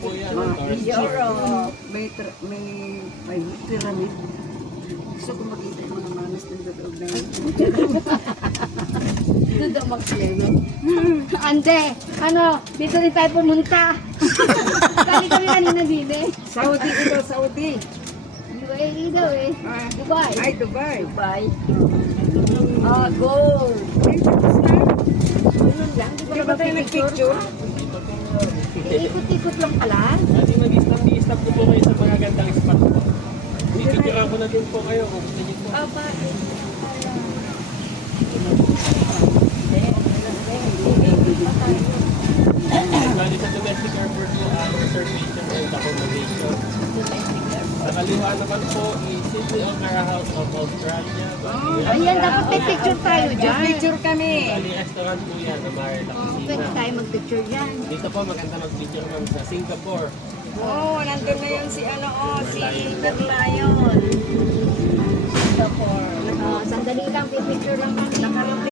po yan. Europe. May pyramid. Gusto ko makita yung mga manas ng loob na yun. Dito daw mag-pleno. Ande, dito rin tayo pumunta. Kali kami kanina din eh. Saudi ito, Saudi. UAE daw eh. Dubai. Ay, Dubai. Dubai. Gold. Ay, tapos na. Ganun lang. Di Hindi ba tayo nag-picture? Ikot-ikot lang pala. Dati mag-stop ko po kayo sa mga gandang spot po. Pipicturean ko na din po kayo kung gusto niyo po. Bali sa domestic airport po, reservation and accommodation. Sa kaliwa naman po, Sydney Opera House of Australia. Ayan, dapat may picture tayo dyan. Picture kami. Bali restaurant po yan, na Marriott Pwede Kusina. tayo mag-picture dyan. Dito po maganda mag-picture ma'am sa Singapore. Oh, nandun na yun si si Interlion. Singapore. Sandali lang, picture lang kami. Nakarating.